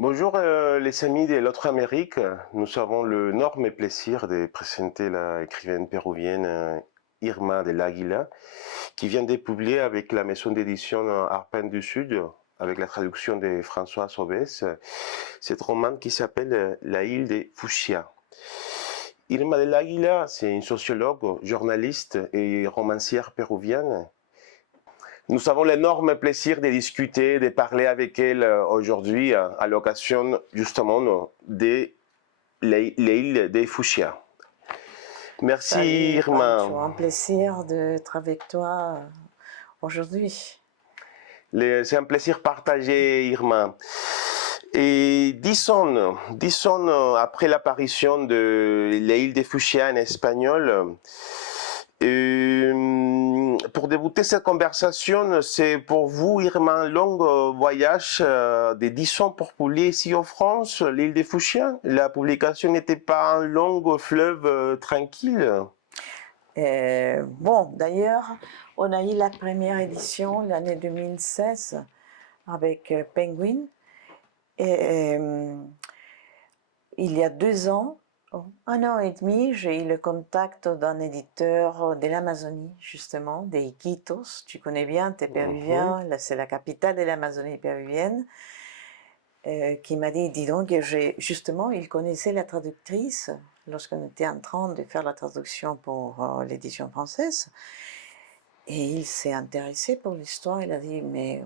Bonjour les amis de l'autre Amérique. Nous avons l'énorme plaisir de présenter l'écrivaine péruvienne Irma de l'Aguila, qui vient de publier avec la maison d'édition Arpen du Sud, avec la traduction de François Sobès, cet roman qui s'appelle La île des Fuchsia. Irma de l'Aguila, c'est une sociologue, journaliste et romancière péruvienne. Nous avons l'énorme plaisir de discuter, de parler avec elle aujourd'hui à l'occasion justement de l'île des Fuchsia. Merci Salut Irma. Pancho, un plaisir d'être avec toi aujourd'hui. C'est un plaisir partagé Irma. Et disons après l'apparition de l'île des Fuchsia en espagnol, pour débuter cette conversation, c'est pour vous, Irma, un long voyage de 10 ans pour publier ici en France, l'île des Fuchsia. La publication n'était pas un long fleuve tranquille. Bon, d'ailleurs, on a eu la première édition l'année 2016 avec Penguin. Et il y a 2 ans, un an et demi, j'ai eu le contact d'un éditeur de l'Amazonie, justement, des Iquitos. Tu connais bien, t'es péruvien, là, c'est la capitale de l'Amazonie péruvienne. Qui m'a dit, dis donc, justement, il connaissait la traductrice lorsqu'on était en train de faire la traduction pour l'édition française. Et il s'est intéressé pour l'histoire, il a dit, mais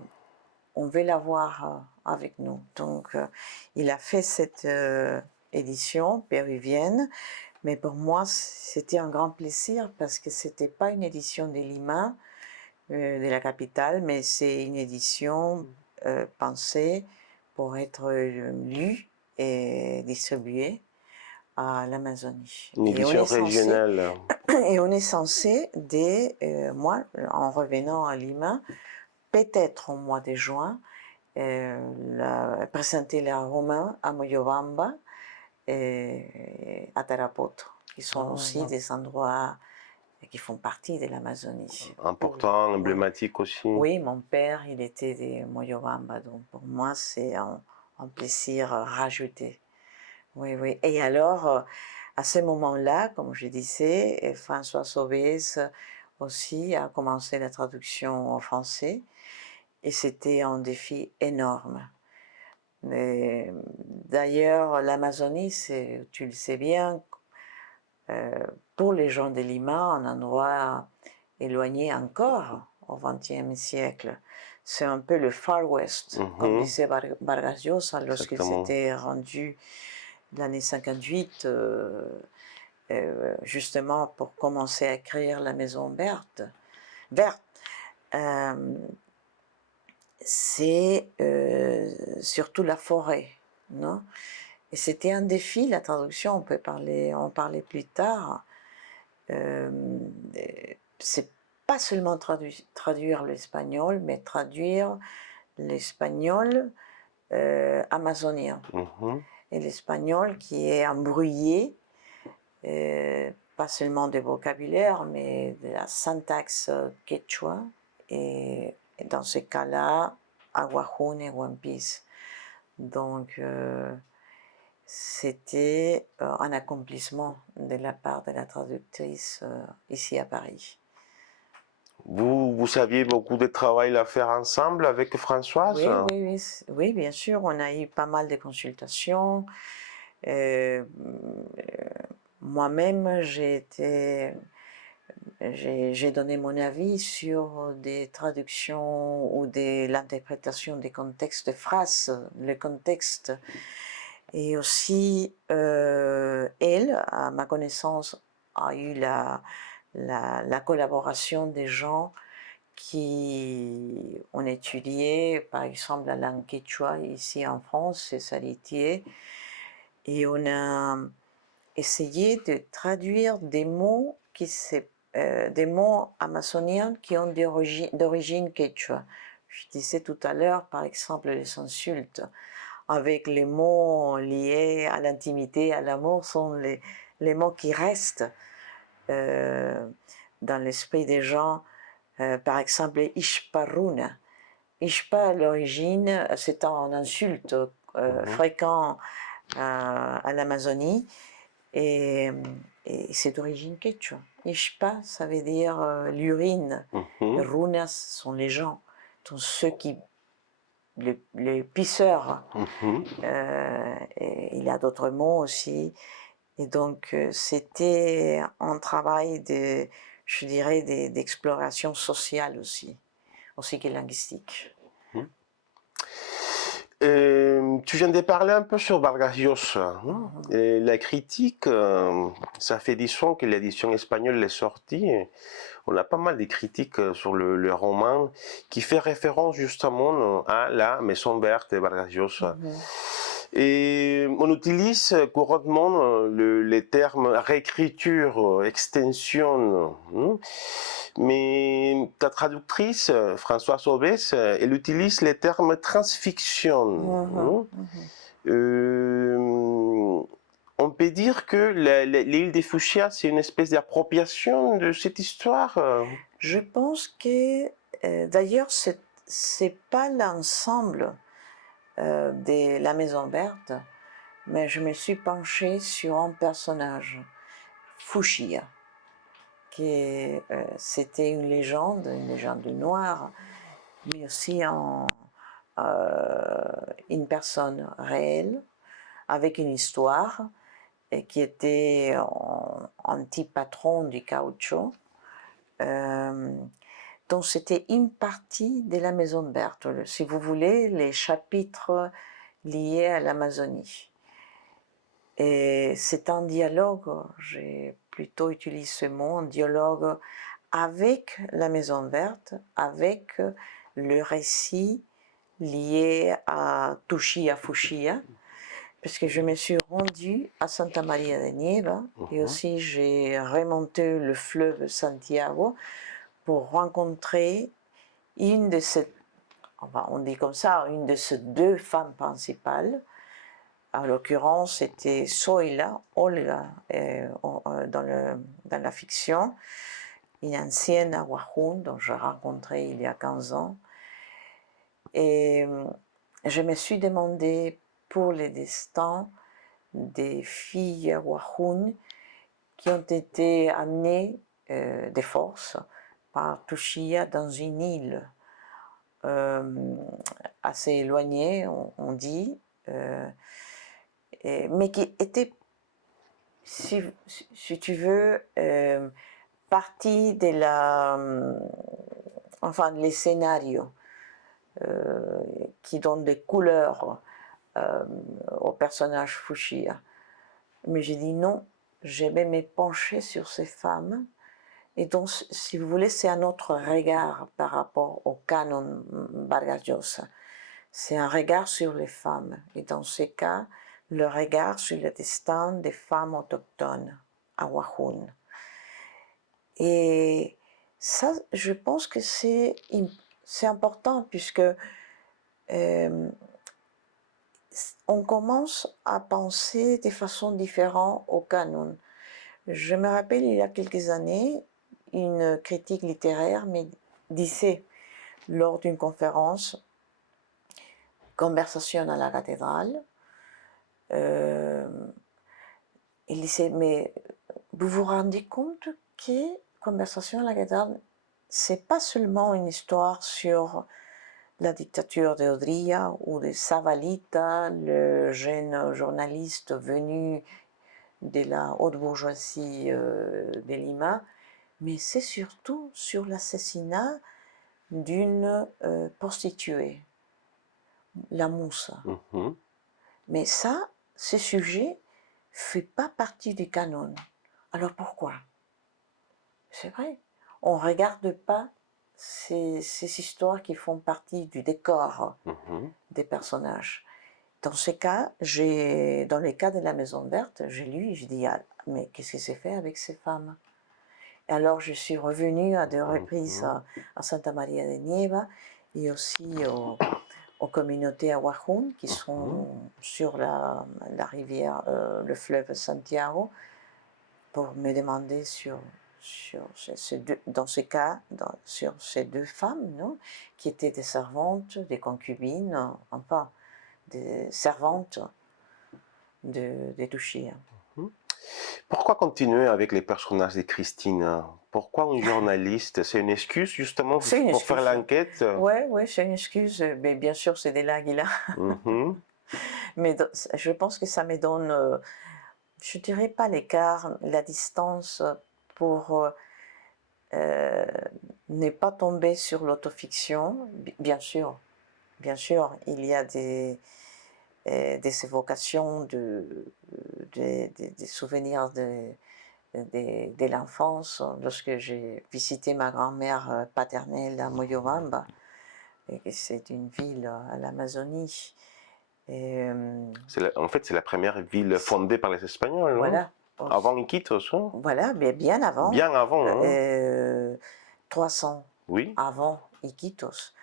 on veut la voir avec nous. Donc, il a fait cette édition péruvienne, mais pour moi, c'était un grand plaisir parce que c'était pas une édition de Lima, de la capitale, mais c'est une édition pensée pour être lue et distribuée à l'Amazonie. Une édition régionale. Et on est censé, moi, en revenant à Lima, peut-être au mois de juin, présenter les romains à Moyobamba et à Tarapoto, qui sont aussi des endroits qui font partie de l'Amazonie. Important, emblématique aussi. Oui, mon père, il était de Moyobamba, donc pour moi, c'est un plaisir rajouté. Oui, oui. Et alors, à ce moment-là, comme je disais, François Sobès aussi a commencé la traduction en français, et c'était un défi énorme. D'ailleurs, l'Amazonie, tu le sais bien, pour les gens de Lima, un endroit éloigné encore au XXe siècle. C'est un peu le Far West, comme disait Vargas Llosa lorsqu'il s'était rendu l'année 58, justement pour commencer à écrire La Maison Verte. C'est surtout la forêt, non? Et c'était un défi, la traduction, on parlait plus tard. C'est pas seulement traduire l'espagnol, mais traduire l'espagnol amazonien. Et l'espagnol qui est embrouillé, pas seulement de vocabulaire, mais de la syntaxe quechua, et dans ce cas-là, aguajún et One Donc, c'était un accomplissement de la part de la traductrice ici à Paris. Vous aviez beaucoup de travail à faire ensemble avec Françoise? Oui, bien sûr, on a eu pas mal de consultations. Moi-même, j'ai donné mon avis sur des traductions ou l'interprétation des contextes de phrases, le contexte. Et aussi, elle, à ma connaissance, a eu la collaboration des gens qui ont étudié, par exemple, la langue quechua ici en France, c'est Salitier, et on a essayé de traduire des mots des mots amazoniens qui ont d'origine quechua. Je disais tout à l'heure, par exemple, les insultes, avec les mots liés à l'intimité, à l'amour, sont les mots qui restent dans l'esprit des gens. Par exemple, Ishparuna. Ishpa, à l'origine, c'est un insulte fréquent à l'Amazonie et, et c'est d'origine quechua. Ishpa, ça veut dire l'urine. Runas sont les gens, sont ceux qui, les pisseurs. Et il y a d'autres mots aussi. Et donc, c'était un travail de, je dirais, d'exploration sociale aussi que linguistique. Tu viens de parler un peu sur Vargas Llosa. Et la critique, ça fait 10 ans que l'édition espagnole est sortie. On a pas mal de critiques sur le roman qui fait référence justement à la Maison Verte de Vargas Llosa. Et on utilise couramment les termes réécriture, extension. Mais ta traductrice, Françoise Aubès, elle utilise les termes transfiction. On peut dire que l'île des Fuchsia, c'est une espèce d'appropriation de cette histoire. Je pense que, d'ailleurs, c'est pas l'ensemble de la Maison Verte, mais je me suis penchée sur un personnage, Fuchsia, qui c'était une légende noire, mais aussi une personne réelle, avec une histoire, et qui était un petit patron du caoutchouc. Donc c'était une partie de la Maison Verte, si vous voulez, les chapitres liés à l'Amazonie. Et c'est un dialogue, j'ai plutôt utilisé ce mot, un dialogue avec la Maison Verte, avec le récit lié à Tuxia Fuxia, parce que je me suis rendue à Santa Maria de Nieva et aussi j'ai remonté le fleuve Santiago pour rencontrer une de ces, enfin on dit comme ça, une de ces deux femmes principales. En l'occurrence, c'était Zoila, Olga, dans la fiction, une ancienne Aguajún dont j'ai rencontré il y a 15 ans. Et je me suis demandé pour les destins des filles Aguajún qui ont été amenées de force par Tuxia dans une île assez éloignée, on dit, mais qui était, si tu veux, partie de enfin, les scénarios qui donnent des couleurs au personnage Fuchsia. Mais j'ai dit non, je vais me pencher sur ces femmes. Et donc, si vous voulez, c'est un autre regard par rapport au canon Vargas Llosa. C'est un regard sur les femmes. Et dans ces cas, le regard sur le destin des femmes autochtones, Aguajún. Et ça, je pense que c'est important puisque on commence à penser de façon différente au canon. Je me rappelle, il y a quelques années, une critique littéraire me disait, lors d'une conférence, Conversation à la cathédrale, il disait, mais vous vous rendez compte que Conversation à la cathédrale, c'est pas seulement une histoire sur la dictature de Odría ou de Zavalita, le jeune journaliste venu de la haute bourgeoisie de Lima, mais c'est surtout sur l'assassinat d'une prostituée, la Moussa. Mais ça, ce sujet ne fait pas partie du canon. Alors pourquoi? C'est vrai, on ne regarde pas ces histoires qui font partie du décor des personnages. Dans ces cas, dans les cas de la Maison Verte, j'ai lu et je dis, ah, mais qu'est-ce qui s'est fait avec ces femmes? Et alors je suis revenue à 2 reprises à Santa Maria de Nieva et aussi aux communautés Aguajún qui sont sur la rivière, le fleuve Santiago, pour me demander dans ce cas, sur ces 2 femmes, non, qui étaient des servantes, des concubines, enfin, des servantes de Tuchy. Pourquoi continuer avec les personnages de Christine? Pourquoi un journaliste? C'est une excuse justement C'est une pour faire excuse. l'enquête? Ouais, ouais, c'est une excuse. Mais bien sûr, c'est des Lagila. Mhm. Mais je pense que ça me donne, je dirais pas l'écart, la distance pour ne pas tomber sur l'autofiction. Bien sûr, il y a des évocations des souvenirs de l'enfance. Lorsque j'ai visité ma grand-mère paternelle à Moyobamba, et que c'est une ville à l'Amazonie. En fait, c'est la première ville fondée par les Espagnols, non? Voilà. Avant Iquitos, hein? Voilà, mais bien avant. Bien avant, hein? 300 Oui. avant Iquitos.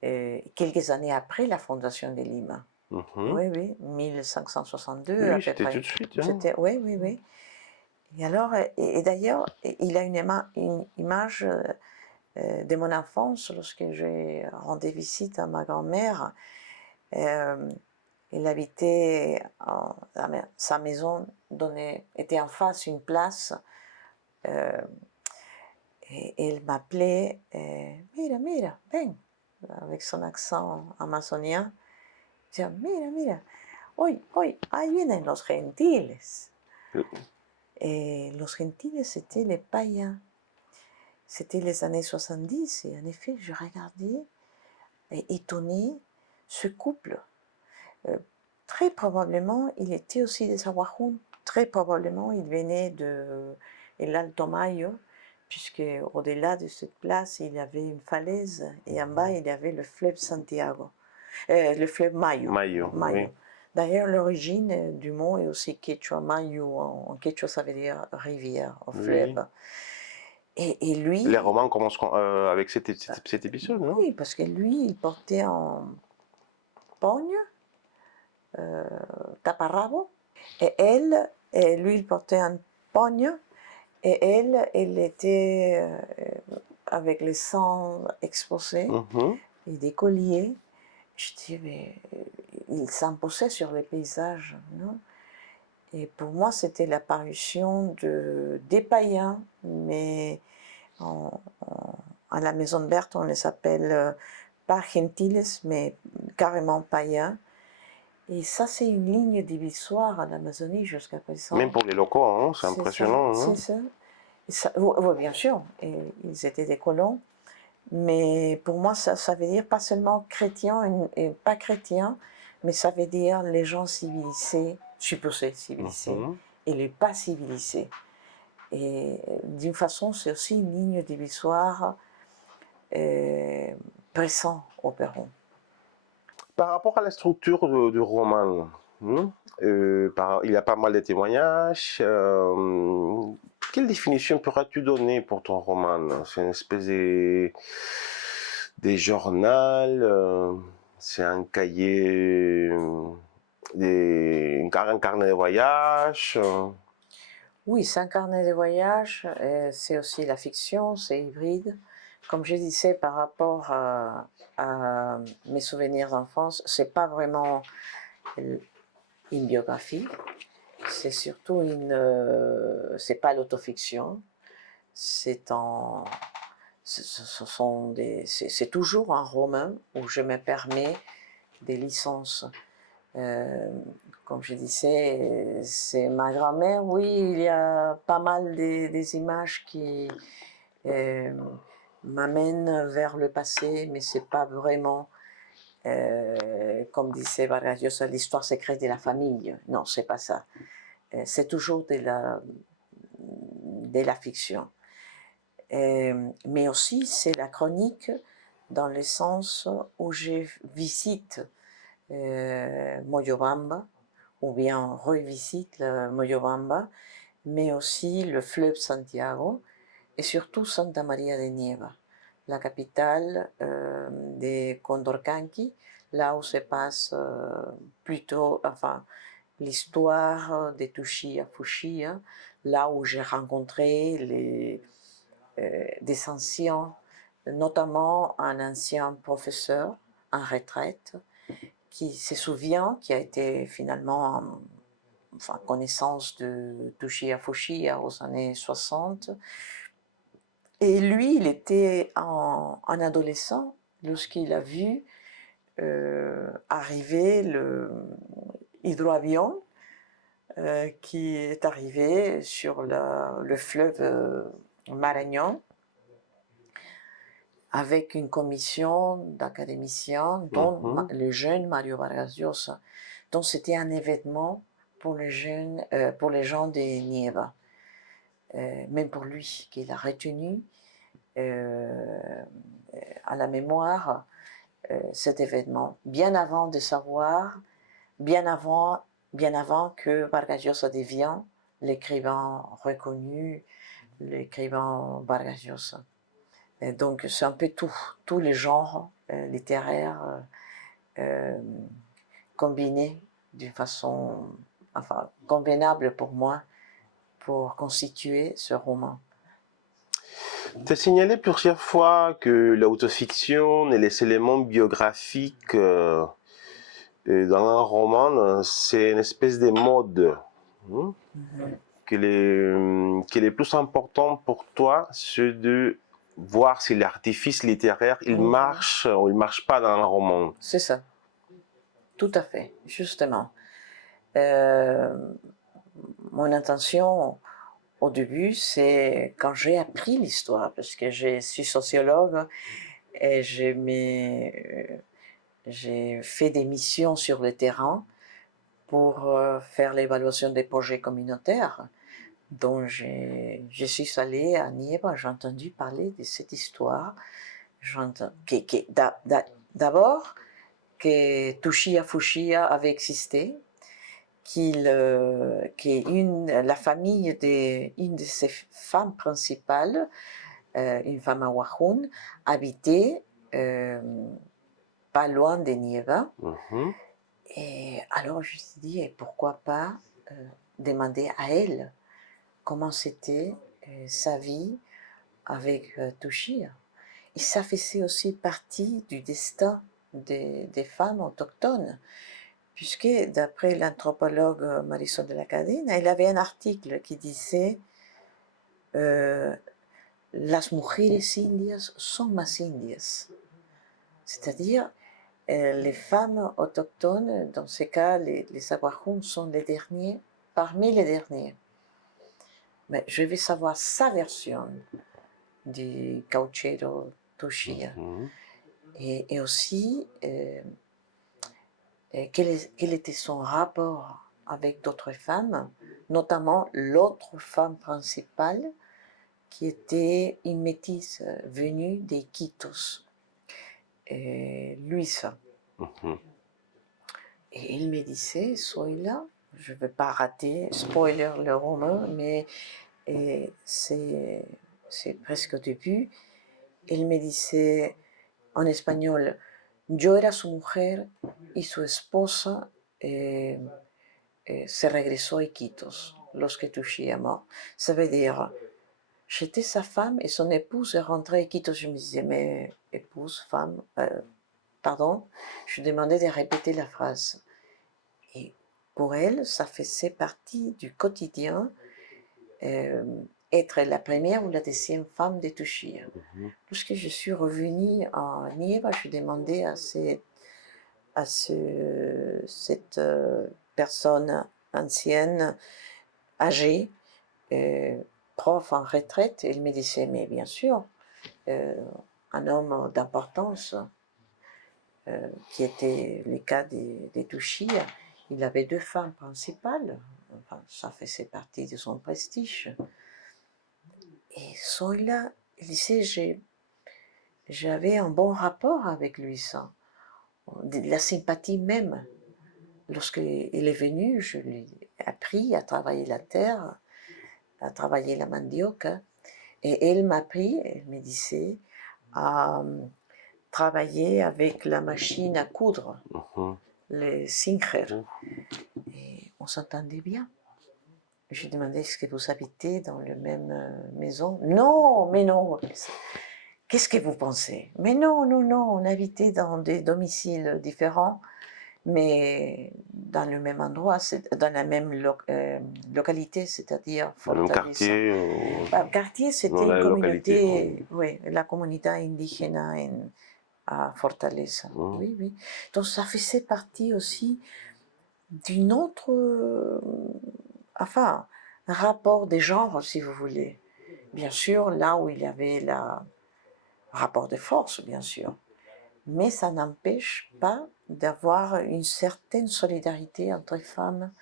Quelques années après la fondation de Lima. Mhm. Oui, oui, 1562 à Oui, peu c'était près. tout de suite, hein? C'était, oui, oui, oui. Et alors, et d'ailleurs, il a une image de mon enfance lorsque j'ai rendu visite à ma grand-mère. Il habitait, sa maison était en face une place. Et elle m'appelait, mira, mira, ven, avec son accent amazonien. Je disais, mira, mira, hoy, ahí vienen los gentiles. Et los gentiles, c'était les païens. C'était les années 70, et en effet, je regardais, étonnée, ce couple. Très probablement, il était aussi des Aguajún. Très probablement, il venait de l'Alto Mayo, puisque au-delà de cette place, il y avait une falaise, et en bas, il y avait le fleuve Santiago, le fleuve Mayo. Mayo, oui. D'ailleurs, l'origine du mot est aussi quechua. Mayo, en quechua, ça veut dire rivière, au fleuve. Oui. Et lui... Les romans commencent avec cet épisode, non? Oui, parce que lui, il portait un pogne, taparrabo, et lui, il portait un pogne, et elle était avec les seins exposés Mhm. et des colliers. Je dis, mais il s'imposait sur les paysages, non? Et pour moi, c'était l'apparition des païens, mais à la Maison de Berthe, on les appelle pas gentiles, mais carrément païens. Et ça, c'est une ligne divisoire à l'Amazonie jusqu'à présent. Même pour les locaux, hein, c'est impressionnant. C'est Hein? ça. Oui, bien sûr, et ils étaient des colons. Mais pour moi, ça veut dire pas seulement chrétien et pas chrétien, mais ça veut dire les gens civilisés, supposés civilisés, Mhm. et les pas civilisés. Et d'une façon, c'est aussi une ligne divisoire pressant au Pérou. Par rapport à la structure du roman, il y a pas mal de témoignages. Quelle définition pourras-tu donner pour ton roman? C'est une espèce de journal, c'est un cahier, un carnet de voyage. Oui, c'est un carnet de voyage, c'est aussi la fiction, c'est hybride. Comme je disais, par rapport à mes souvenirs d'enfance, c'est pas vraiment une biographie, c'est surtout c'est pas l'autofiction, c'est toujours un roman où je me permets des licences. Comme je disais, c'est ma grand-mère, oui, il y a pas mal des images qui m'amènent vers le passé, mais c'est pas vraiment, comme disait Vargas Llosa, l'histoire secrète de la famille. Non, c'est pas ça. C'est toujours de la fiction. Mais aussi, c'est la chronique dans le sens où je visite Moyobamba, ou bien revisite Moyobamba, mais aussi le fleuve Santiago et surtout Santa Maria de Nieva, la capitale de Condorcanqui, là où se passe plutôt, enfin, l'histoire de Tuchy à Fuchsia, là où j'ai rencontré des anciens, notamment un ancien professeur en retraite, qui se souvient, qui a été finalement enfin, connaissance de Toshia Fushia aux années 60. Et lui, il était un adolescent lorsqu'il a vu arriver le hydroavion qui est arrivé sur le fleuve Marañón avec une commission d'académiciens, dont le jeune Mario Vargas Llosa. Donc c'était un événement pour les gens de Nieva, même pour lui, qu'il a retenu à la mémoire cet événement, bien avant de savoir, bien avant que Vargas Llosa devienne l'écrivain reconnu, l'écrivain Vargas Llosa. Et donc c'est un peu tous les genres littéraires combinés d'une façon enfin, convenable pour moi pour constituer ce roman. Tu as signalé plusieurs fois que l'autofiction et les éléments biographiques dans un roman, c'est une espèce de mode. Qu'il est plus important pour toi, c'est de voir si l'artifice littéraire, il marche ou il marche pas dans un roman. C'est ça. Tout à fait, justement. Mon intention au début, c'est quand j'ai appris l'histoire, parce que je suis sociologue et j'ai fait des missions sur le terrain pour faire l'évaluation des projets communautaires. Donc je suis allée à Nieva, j'ai entendu parler de cette histoire. D'abord, que Tushia Fushia avait existé, la famille d'une de ses femmes principales, une femme awajún, habitait pas loin de Nieva. Et alors je me suis dit, et pourquoi pas demander à elle comment c'était sa vie avec Tushia. Et ça faisait aussi partie du destin des femmes autochtones, puisque d'après l'anthropologue Marisol de la Cadena, il avait un article qui disait las mujeres indias son más indias, c'est-à-dire les femmes autochtones, dans ce cas les Aguajún sont les derniers, parmi les derniers. Mais je vais savoir sa version du gauchero Tushia. Et aussi quel était son rapport avec d'autres femmes, notamment l'autre femme principale qui était une métisse venue des Iquitos, Luisa. Et il me disait, Zoila, je ne veux pas rater, spoiler le roman, mais c'est presque au début, il me disait en espagnol, yo era su mujer y su esposa se regresó a Iquitos lorsque Tushia est mort. Ça veut dire, j'étais sa femme et son épouse est rentrée à Iquitos. Je me disais, mais épouse, femme, pardon, je lui demandais de répéter la phrase. Et pour elle, ça faisait partie du quotidien, être la première ou la deuxième femme de Tushia. Lorsque je suis revenue à Nieva, je demandais à cette personne ancienne, âgée, prof en retraite, il me disait, mais bien sûr, un homme d'importance, qui était le cas de Tushia, il avait 2 femmes principales, enfin, ça faisait partie de son prestige. Et Zoila, il disait, j'avais un bon rapport avec lui, ça, de la sympathie même. Lorsqu'il est venu, je lui ai appris à travailler la terre, à travailler la mandioca, et elle m'a appris, elle me disait, à travailler avec la machine à coudre, le Singer. Et on s'entendait bien. Je lui demandais, est-ce que vous habitez dans la même maison? Non, mais non. Qu'est-ce que vous pensez? Mais non, on habitait dans des domiciles différents. mais dans le même endroit, dans la même localité, c'est-à-dire Dans le même Fortaleza. quartier ou Quartier, dans c'était la une localité? communauté, oui, la communauté indigène à Fortaleza. Mhm. Oui, oui. Donc ça faisait partie aussi d'une autre, enfin, rapport des genres, si vous voulez. Bien sûr, là où il y avait le rapport de force, bien sûr. Mais ça n'empêche pas d'avoir une certaine solidarité entre femmes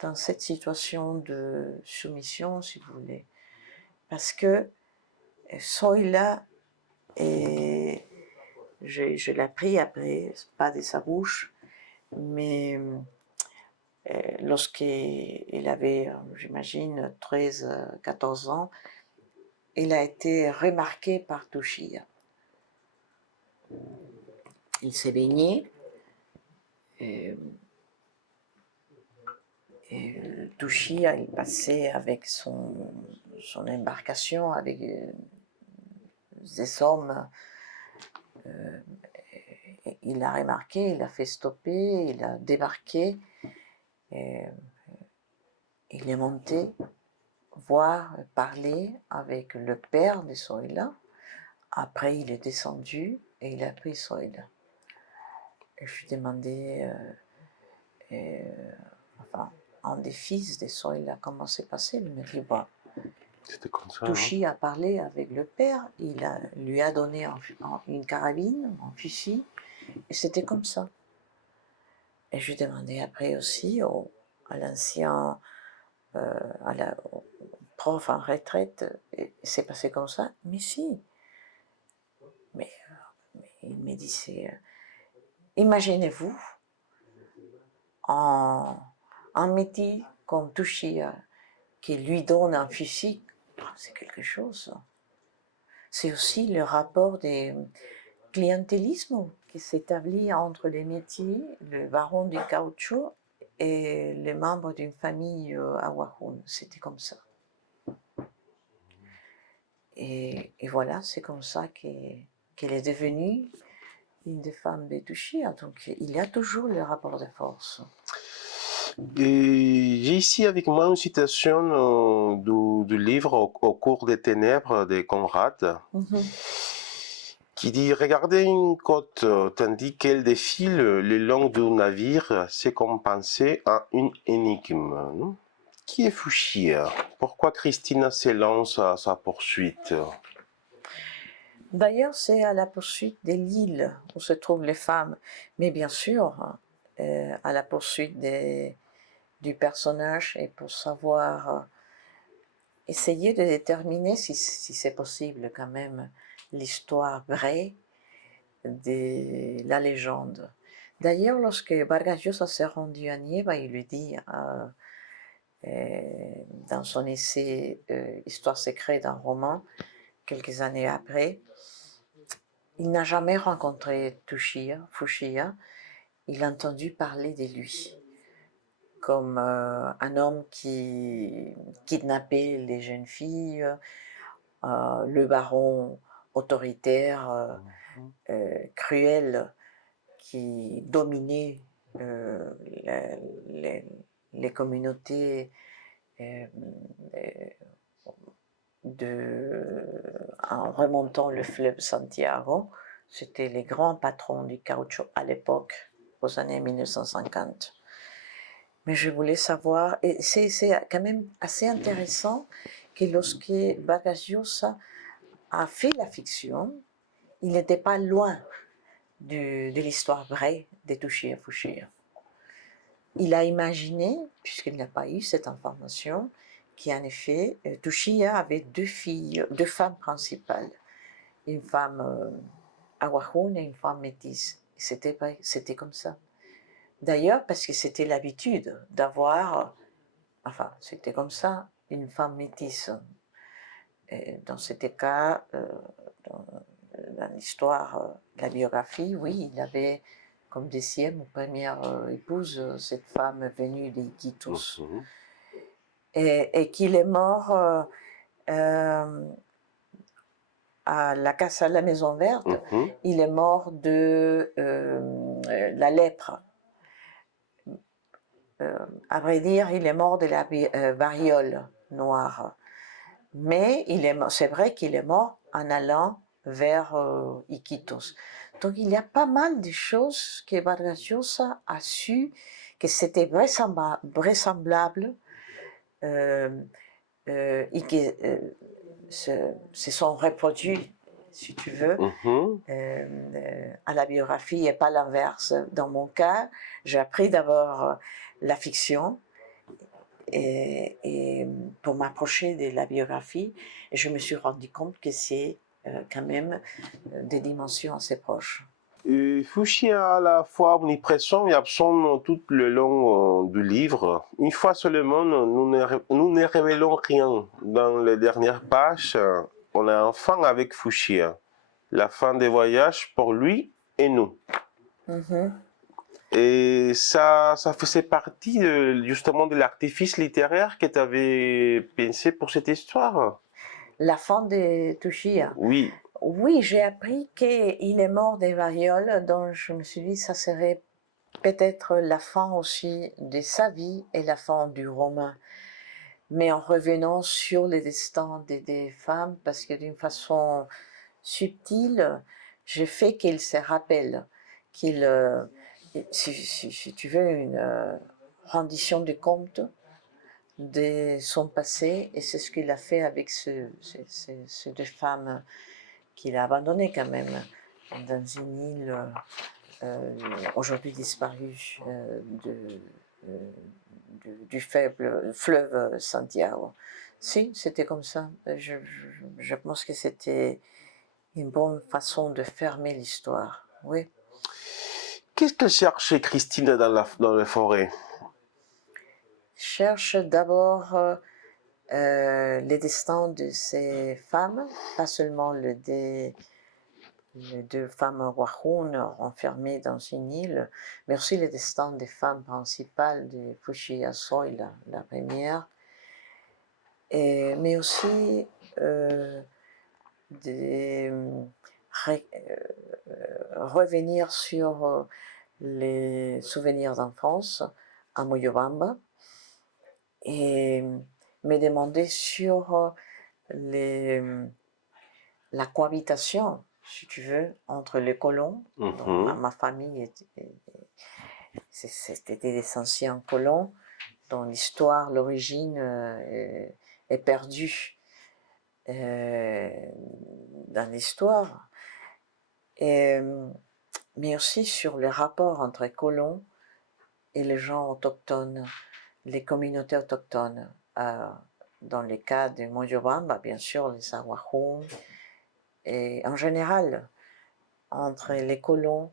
dans cette situation de soumission, si vous voulez. Parce que Zoila, et je l'ai appris après, pas de sa bouche, mais lorsqu'il avait, j'imagine, 13, 14 ans, il a été remarqué par Tushia. Il s'est baigné, et Tushia, il passait avec son embarcation, avec des hommes. Il l'a remarqué, il l'a fait stopper, il a débarqué. Et il est monté voir, parler avec le père de Zoila. Après, il est descendu et il a pris Zoila. Et je lui demandais, enfin, un des fils de Zoila, comment c'est passé. Il me dit, bah, C'était comme ça, hein? Touchy a parlé avec le père, lui a donné une carabine, un fusil, et c'était comme ça. Et je lui demandais après aussi à l'ancien, au prof en retraite, c'est passé comme ça. Mais si, mais il me disait, imaginez-vous un métier comme Touchy qui lui donne un fusil, c'est quelque chose. C'est aussi le rapport des clientélisme qui s'établit entre les métiers, le baron du caoutchouc et les membres d'une famille à Wahun. C'était comme ça. Et voilà, c'est comme ça qu'elle est devenue une des femmes de Tushia. Donc il y a toujours le rapport de force. Et j'ai ici avec moi une citation du livre Au cours des ténèbres de Conrad, qui dit: Regarder une côte tandis qu'elle défile le long du navire, c'est comme penser à une énigme. Non? Qui est Fushia? Pourquoi Christina s'élance à sa poursuite? D'ailleurs, c'est à la poursuite de l'île où se trouvent les femmes, mais bien sûr, à la poursuite du personnage et pour savoir essayer de déterminer si c'est possible quand même l'histoire vraie de la légende. D'ailleurs, lorsque Vargas Llosa s'est rendu à Nieva, il lui dit dans son essai Histoire secrète d'un roman, quelques années après, il n'a jamais rencontré Fushia, il a entendu parler de lui comme un homme qui kidnappait les jeunes filles, le baron autoritaire, cruel, qui dominait les communautés en remontant le fleuve Santiago. C'était les grands patrons du caoutchouc à l'époque, aux années 1950. Mais je voulais savoir, et c'est quand même assez intéressant que lorsque Vargas Llosa a fait la fiction, il n'était pas loin de l'histoire vraie de Tushia Fushia. Il a imaginé, puisqu'il n'a pas eu cette information, qu'en effet, Tushia avait deux femmes principales, une femme awahun et une femme métisse. C'était comme ça. D'ailleurs, parce que c'était l'habitude d'avoir, enfin, c'était comme ça, une femme métisse. Et dans ce cas, dans l'histoire, la biographie, oui, il avait comme deuxième ou première épouse cette femme venue des Iquitos. Et qu'il est mort à la Maison Verte, il est mort de la lèpre. à vrai dire, il est mort de la variole noire. Mais c'est vrai qu'il est mort en allant vers Iquitos. Donc il y a pas mal de choses que Vargas Llosa a su que c'était vraisemblable et que se sont reproduits, si tu veux, Mhm. à la biographie et pas l'inverse. Dans mon cas, j'ai appris d'abord la fiction et pour m'approcher de la biographie, et je me suis rendu compte que c'est quand même des dimensions assez proches. Fouchi a la fois omniprésent et absent tout le long du livre. Une fois seulement, nous ne révélons rien. Dans les dernières pages, on est enfin avec Fuchsia. La fin des voyages pour lui et nous. Mhm. Et ça faisait partie justement de l'artifice littéraire que tu avais pensé pour cette histoire. La fin de Tushia. Oui. Oui, j'ai appris qu'il est mort des varioles, donc je me suis dit ça serait peut-être la fin aussi de sa vie et la fin du roman. Mais en revenant sur les destins des femmes, parce que d'une façon subtile, j'ai fait qu'il se rappelle, qu'il, si tu veux, une rendition de compte de son passé, et c'est ce qu'il a fait avec ces deux femmes qu'il a abandonnées quand même dans une île aujourd'hui disparue euh, du faible fleuve Santiago. Si, c'était comme ça. Je pense que c'était une bonne façon de fermer l'histoire. Oui. Qu'est-ce que cherchait Christine dans la forêt? Cherche d'abord les destins de ces femmes, pas seulement les deux femmes Wahun enfermées dans une île, mais aussi les destins des femmes principales de Fushia Soy, la première, mais aussi de revenir sur les souvenirs d'enfance à Moyobamba et me demander sur les, la cohabitation, si tu veux, entre les colons, dont Mhm. ma famille c'était des anciens colons, dont l'histoire, l'origine est perdue dans l'histoire, mais aussi sur les rapports entre les colons et les gens autochtones, les communautés autochtones. Dans le cas de Moyobamba, bien sûr, les Awahun, et en général, entre les colons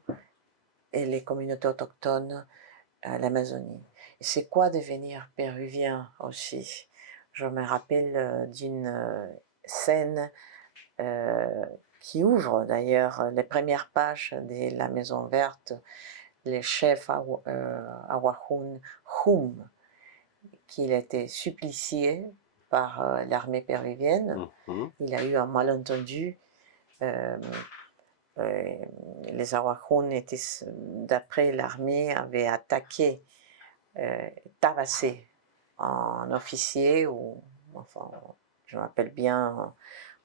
et les communautés autochtones à l'Amazonie. Et c'est quoi devenir péruvien aussi? Je me rappelle d'une scène qui ouvre d'ailleurs les premières pages de La Maison Verte, les chefs Awahun Hum, qu'il était supplicié par l'armée péruvienne. Mhm. Il a eu un malentendu. Euh, les Awahun étaient, d'après l'armée, avaient attaqué, tabassé un officier, ou enfin, je m'appelle bien,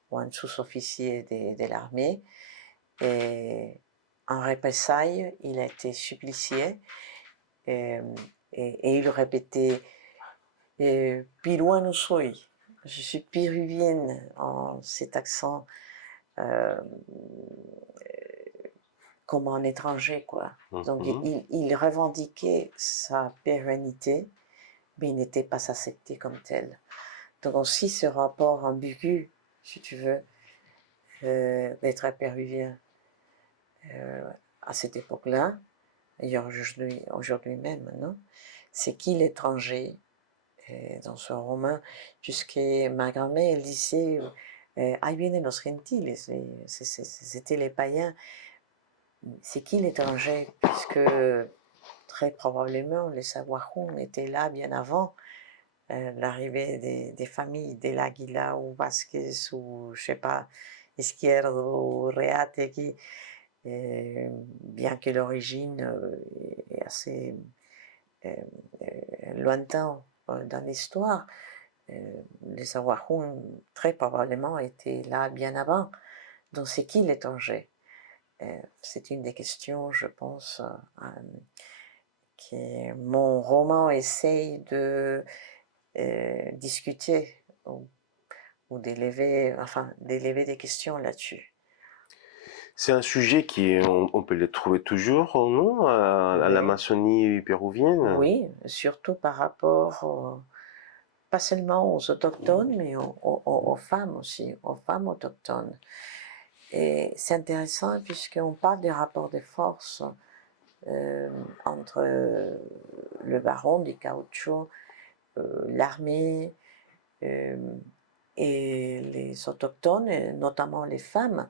ou un sous-officier de l'armée. Et en représailles, il a été supplicié et, et il répétait Piruano soy, je suis péruvienne, en cet accent comme un étranger, quoi. Donc Mhm. il revendiquait sa pérennité, mais il n'était pas accepté comme tel. Donc aussi ce rapport ambigu, si tu veux, d'être péruvien à cette époque-là, et aujourd'hui même, non? C'est qui l'étranger dans ce roman, puisque ma grand-mère, elle disait ahí vienen los gentiles, c'était les païens. C'est qui l'étranger, puisque très probablement les Sawahun étaient là bien avant l'arrivée des familles de l'Aguila ou Vasquez ou je sais pas, Izquierdo ou Reategui, bien que l'origine est assez lointain dans l'histoire. Les Awahun, très probablement, étaient là bien avant. Donc, c'est qui l'étranger? C'est une des questions, je pense, que mon roman essaye de discuter ou d'élever des questions là-dessus. C'est un sujet on peut le trouver toujours, non, à Oui. l'Amazonie péruvienne. Oui, surtout par rapport, pas seulement aux autochtones, mais aux femmes aussi, aux femmes autochtones. Et c'est intéressant puisqu'on parle des rapports de force entre le baron du caoutchouc, l'armée et les autochtones, et notamment les femmes.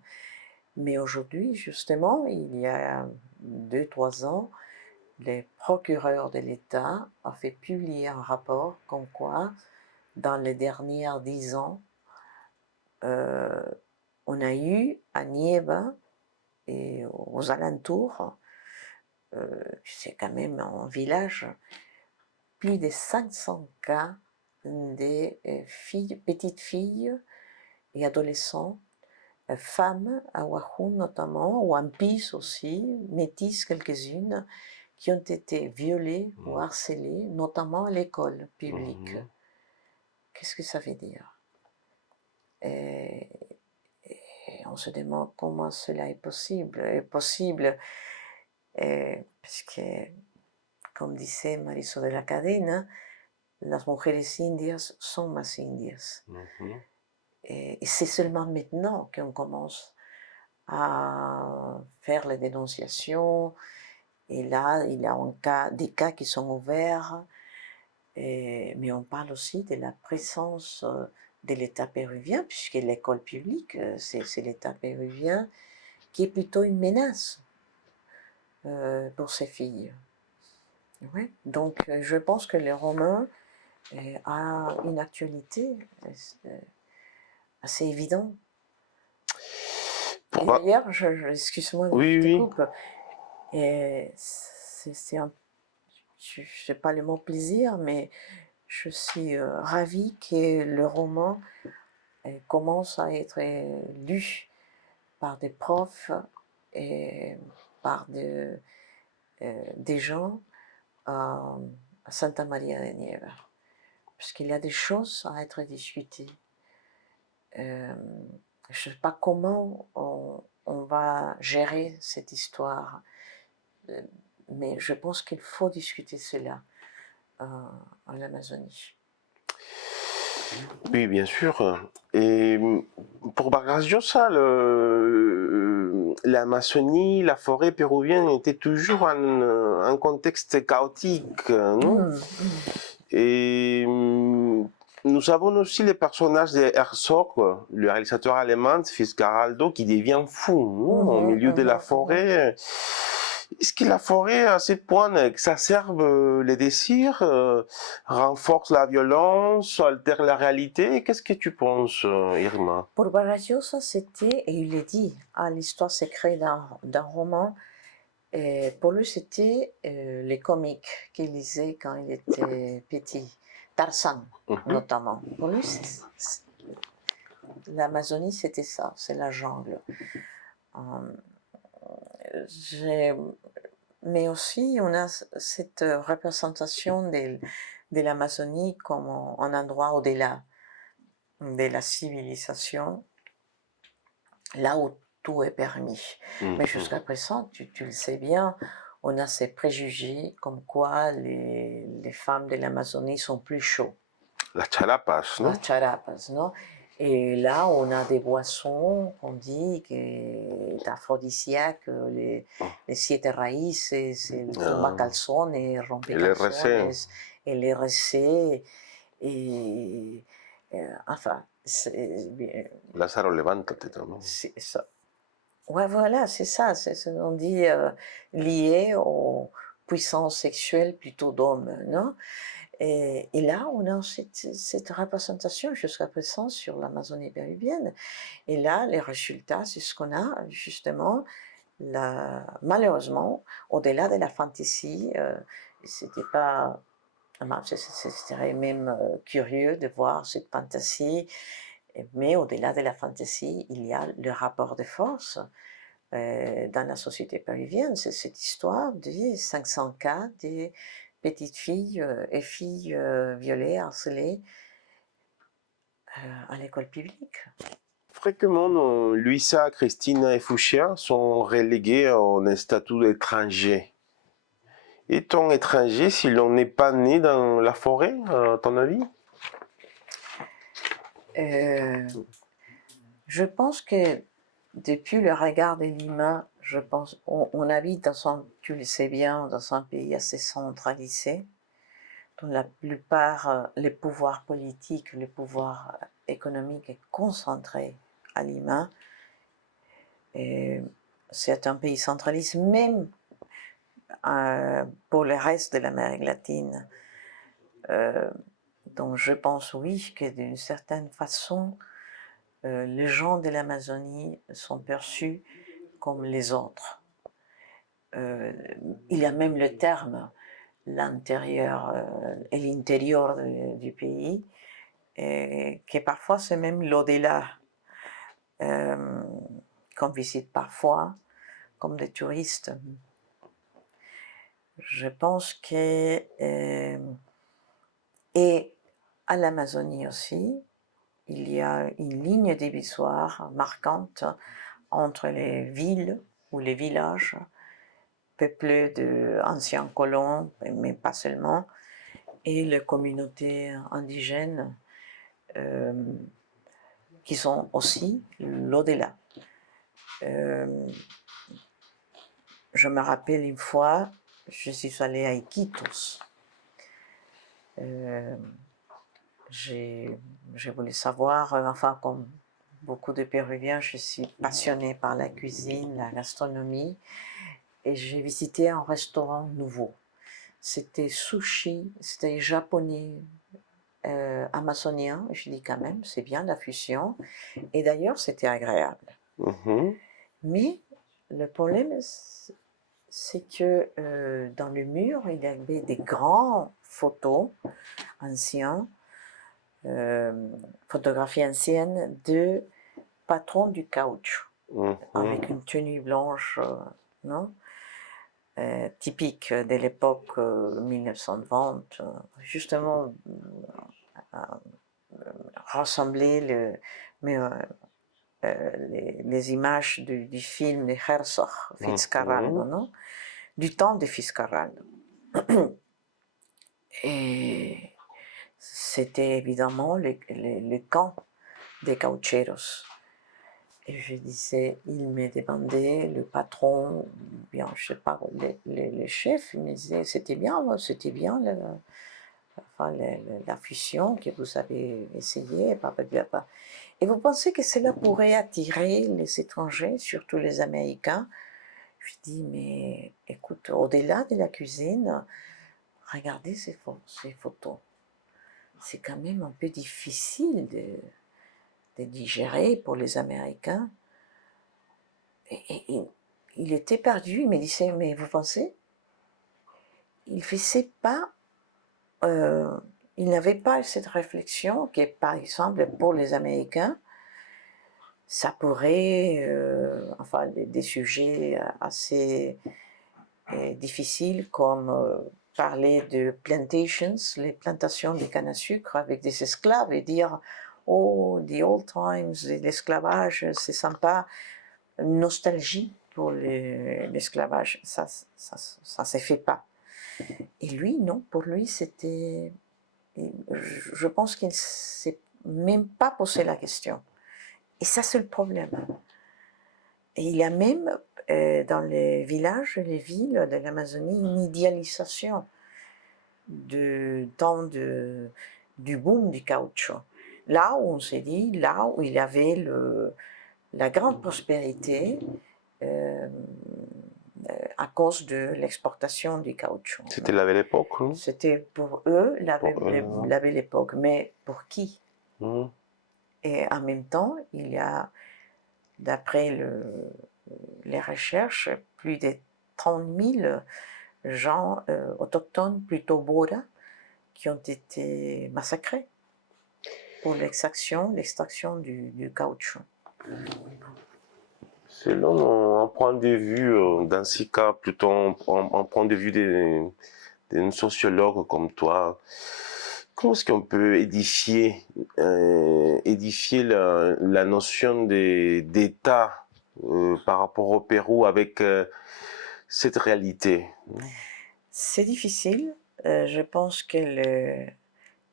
Mais aujourd'hui, justement, il y a 2-3 ans, le procureur de l'État a fait publier un rapport comme quoi, dans les derniers 10 ans, on a eu à Nieva et aux alentours, c'est quand même un village, plus de 500 cas de petites filles et adolescents, femmes, Awahun notamment, ou Ampis aussi, métisses quelques-unes, qui ont été violées ou harcelées, notamment à l'école publique. Qu'est-ce que ça veut dire? Et on se demande comment cela est possible. Parce que, comme disait Marisol de la Cadena, las mujeres indias son más indias. Et c'est seulement maintenant qu'on commence à faire les dénonciations. Et là, il y a des cas qui sont ouverts. Mais on parle aussi de la présence de l'État péruvien, puisque l'école publique, c'est l'État péruvien qui est plutôt une menace pour ces filles. Ouais. Donc, je pense que le roman a une actualité assez évidente. Et d'ailleurs, excuse-moi, Oui, je te oui. coupe. Je sais pas le mot plaisir, mais je suis ravie que le roman commence à être lu par des profs et par des gens à Santa Maria de Nieva. Parce qu'il y a des choses à être discutées. Je ne sais pas comment on va gérer cette histoire, mais je pense qu'il faut discuter cela en Amazonie. Oui, bien sûr. Et pour Vargas Llosa, l'Amazonie, la forêt péruvienne était toujours un contexte chaotique, non? Et nous avons aussi les personnages de Herzog, le réalisateur allemand, Fitzcarraldo, qui devient fou, non, au milieu de la forêt. Est-ce que la forêt, à ce point, exacerbe les désirs, renforce la violence, altère la réalité? Qu'est-ce que tu penses, Irma? Pour Vargas Llosa, c'était, et il le dit, l'histoire secrète d'un roman, et pour lui, c'était les comics qu'il lisait quand il était petit. Tarzan, notamment. Pour lui, l'Amazonie, c'était ça, c'est la jungle. Mais aussi, on a cette représentation de l'Amazonie comme un endroit au-delà de la civilisation, là où tout est permis. Mais jusqu'à présent, tu le sais bien, on a ces préjugés comme quoi les femmes de l'Amazonie sont plus chaudes. La charapas, non? La charapas, non? Et là, on a des boissons qu'on dit que est aphrodisiaque, les siete raíces, el tumbacalzones, rompecalzones, el RC, et enfin, Lázaro, levántate, non? c'est ça. Ouais, voilà, c'est ça. On dit lié aux puissances sexuelles plutôt d'hommes, non? Et là, on a cette représentation jusqu'à présent sur l'Amazonie péruvienne. Et là, les résultats, c'est ce qu'on a justement, malheureusement, au-delà de la fantaisie, c'était pas Ce serait même curieux de voir cette fantaisie, mais au-delà de la fantaisie, il y a le rapport de force dans la société péruvienne. C'est cette histoire des 500 cas de petites filles et filles violées, harcelées à l'école publique. Fréquemment, Luisa, Cristina et Fuchsia sont relégués en un statut d'étranger. Est-on étranger si l'on n'est pas né dans la forêt, à ton avis? Je pense que depuis le regard de Lima, je pense, on habite tu le sais bien, dans un pays assez centralisé, dont la plupart, les pouvoirs politiques, les pouvoirs économiques est concentré à Lima. Et c'est un pays centraliste, même pour le reste de l'Amérique latine. Donc je pense oui que d'une certaine façon, les gens de l'Amazonie sont perçus comme les autres. Il y a même le terme l'intérieur et l'intérieur du pays, et que parfois c'est même l'au-delà, qu'on visite parfois comme des touristes. Je pense que, et à l'Amazonie aussi, il y a une ligne divisoire marquante entre les villes ou les villages peuplés d'anciens colons, mais pas seulement, et les communautés indigènes qui sont aussi l'au-delà. Je me rappelle une fois, je suis allée à Iquitos. J'ai voulu savoir, enfin comme beaucoup de Péruviens, je suis passionnée par la cuisine, la gastronomie, et j'ai visité un restaurant nouveau. C'était sushi, c'était japonais, amazonien, je dis quand même, c'est bien la fusion, et d'ailleurs c'était agréable. Mais le problème, c'est que dans le mur, il y avait des grandes photos anciennes, photographies anciennes de patrons du caoutchouc, avec une tenue blanche, non? Typique de l'époque 1920, justement rassembler les images du film de Herzog, Fitzcarraldo, non? Du temps de Fitzcarraldo. Et c'était évidemment le camp des caucheros. Et je disais, il me demandait, le patron, bien, je sais pas, le chef, il me disait, c'était bien la fusion que vous avez essayée, Et vous pensez que cela pourrait attirer les étrangers, surtout les Américains? Je dis, mais écoute, au-delà de la cuisine, regardez ces photos. C'est quand même un peu difficile de digérer pour les Américains. Et il était perdu, il me disait, mais vous pensez? Il faisait pas, il n'avait pas cette réflexion que, par exemple, pour les Américains, ça pourrait, enfin, des sujets assez difficiles comme parler de plantations, les plantations de canne à sucre avec des esclaves et dire oh, the old times, l'esclavage, c'est sympa, nostalgie pour l'esclavage, ça se fait pas. Et lui, non, pour lui, c'était, je pense qu'il ne s'est même pas posé la question. Et ça, c'est le problème. Et il y a même dans les villages, les villes de l'Amazonie, une idéalisation du temps du boom du caoutchouc. Là où on s'est dit, là où il y avait la grande prospérité à cause de l'exportation du caoutchouc. C'était la belle époque, non? C'était pour eux la belle époque, mais pour qui? Et en même temps, il y a, d'après les recherches, plus de 30 000 gens autochtones, plutôt Bora, qui ont été massacrés pour l'extraction du caoutchouc. Selon un point de vue, dans ce cas, plutôt un point de vue d'un sociologue comme toi, comment est-ce qu'on peut édifier la notion d'État par rapport au Pérou avec cette réalité? C'est difficile. Je pense que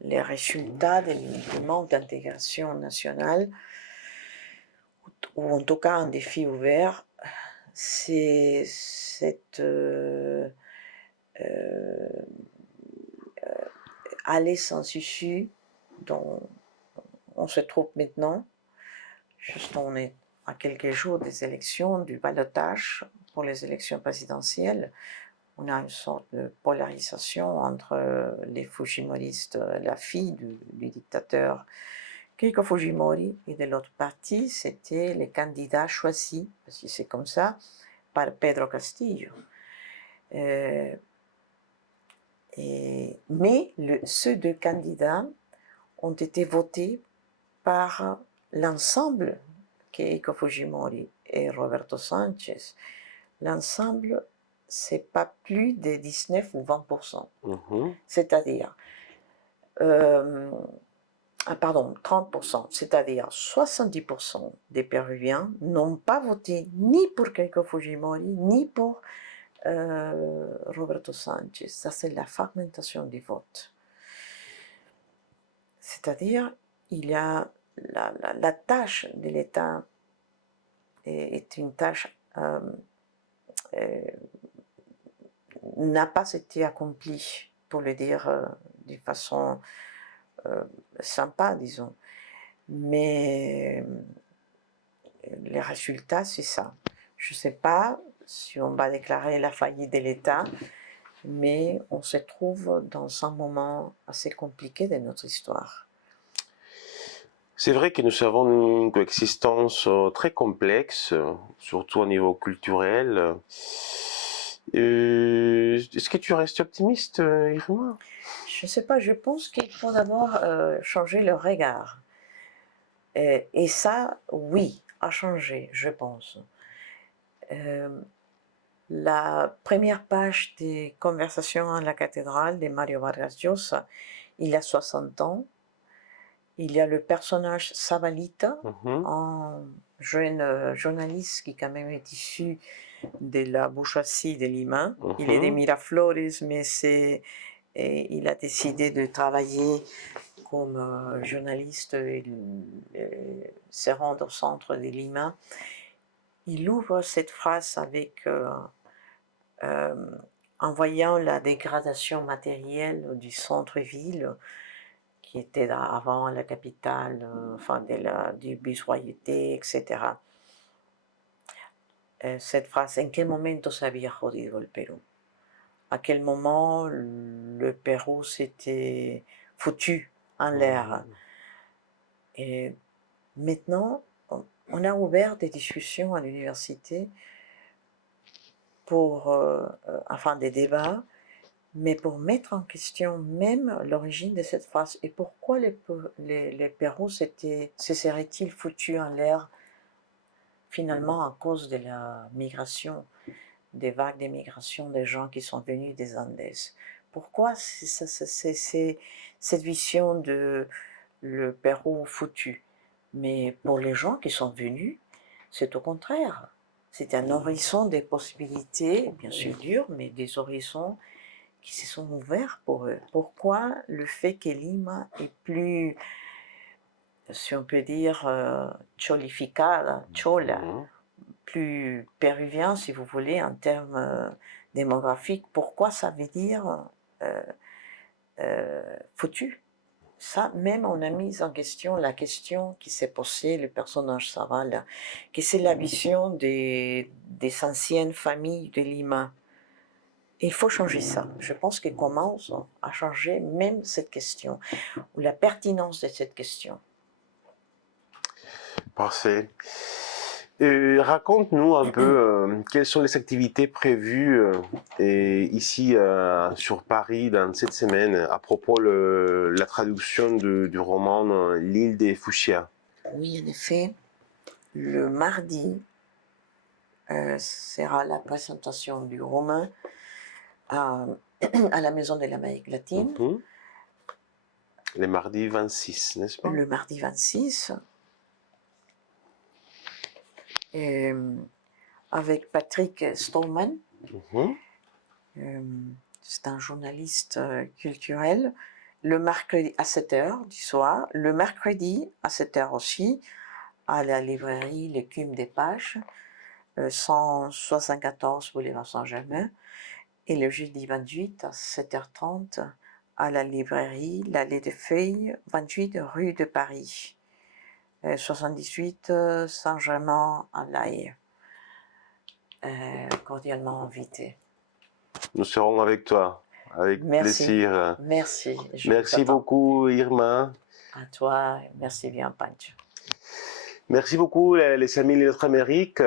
les résultats du manque d'intégration nationale, ou en tout cas un défi ouvert, c'est cette aller sans issue dont on se trouve maintenant. Juste on est à quelques jours des élections, du ballottage pour les élections présidentielles. On a une sorte de polarisation entre les Fujimoristes, la fille du dictateur Keiko Fujimori, et de l'autre partie, c'était les candidats choisis, parce que c'est comme ça, par Pedro Castillo. Mais ces deux candidats ont été votés par l'ensemble, Keiko Fujimori et Roberto Sanchez. L'ensemble, c'est pas plus de 19 ou 20%. C'est-à-dire, 30%, c'est-à-dire 70% des Péruviens n'ont pas voté ni pour Keiko Fujimori, ni pour Roberto Sanchez. Ça, c'est la fragmentation du vote. C'est-à-dire, il y a la tâche de l'État est une tâche n'a pas été accomplie, pour le dire de façon sympa, disons. Mais les résultats, c'est ça. Je ne sais pas si on va déclarer la faillite de l'État, mais on se trouve dans un moment assez compliqué de notre histoire. C'est vrai que nous avons une coexistence très complexe, surtout au niveau culturel. Est-ce que tu restes optimiste, Irma? Je ne sais pas, je pense qu'il faut d'abord changer le regard. Et ça, oui, a changé, je pense. La première page des Conversations à la cathédrale de Mario Vargas Llosa, il a 60 ans. Il y a le personnage Zabalita, un jeune journaliste qui quand même est issu de la bourgeoisie de Lima. Il est de Miraflores, mais il a décidé de travailler comme journaliste et se rendre au centre de Lima. Il ouvre cette phrase avec en voyant la dégradation matérielle du centre-ville, qui était avant la capitale, du Bisuayete, etc. Cette phrase, ¿en qué momento se había jodido el Pérou? À quel moment le Pérou s'était foutu en l'air? Et maintenant, on a ouvert des discussions à l'université des débats, mais pour mettre en question même l'origine de cette phrase. Et pourquoi les Pérou se seraient-ils foutus en l'air finalement à cause de la migration, des vagues d'immigration des gens qui sont venus des Andes? Pourquoi c'est cette vision de le Pérou foutu? Mais pour les gens qui sont venus, c'est au contraire. C'est un horizon des possibilités, bien sûr dur, mais des horizons qui se sont ouverts pour eux. Pourquoi le fait que Lima est plus, si on peut dire, cholificada, chola, plus péruvien, si vous voulez, en termes démographiques, pourquoi ça veut dire foutu? Ça, même on a mis en question la question qui s'est posée, le personnage Zavala, que c'est la vision des anciennes familles de Lima. Il faut changer ça. Je pense qu'il commence à changer même cette question, ou la pertinence de cette question. Parfait. Raconte-nous un peu quelles sont les activités prévues ici sur Paris dans cette semaine à propos de la traduction du roman L'île des Fuchsia. Oui, en effet, le mardi sera la présentation du roman à, à la Maison de l'Amérique latine, Mhm. Les mardis 26, n'est-ce pas? le mardi 26, avec Patrick Stallman. Mhm. C'est un journaliste culturel. Le mercredi à 7h du soir, le mercredi à 7h aussi, à la librairie L'écume des pages, 174 boulevard Saint-Germain, et le jeudi 28 à 7h30 à la librairie L'Allée des Feuilles, 28 rue de Paris, 78 Saint-Germain-en-Laye. Cordialement invité. Nous serons avec toi, avec Merci, plaisir. merci. Je vous Merci attends. beaucoup, Irma. À toi, merci bien, Pancho. Merci beaucoup, les amis de notre Amérique.